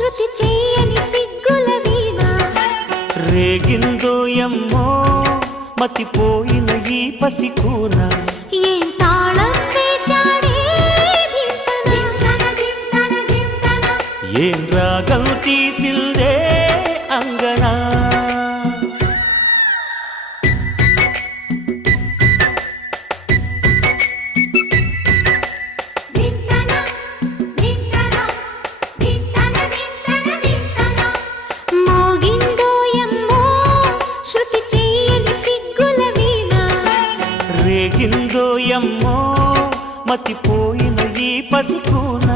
శృతి చేయని సిగ్గుల వీణ రేగిందో యమ్మో మతిపోయిన ఈ పసికూన ఏం తాళం వేశాడే ఏం రాగం తీసిందే అంగనా మోగిందో యమ్మో శృతి చేయని సిగ్గుల వీణ రేగిందో యమ్మో మతిపోయిన ఈ పసికూన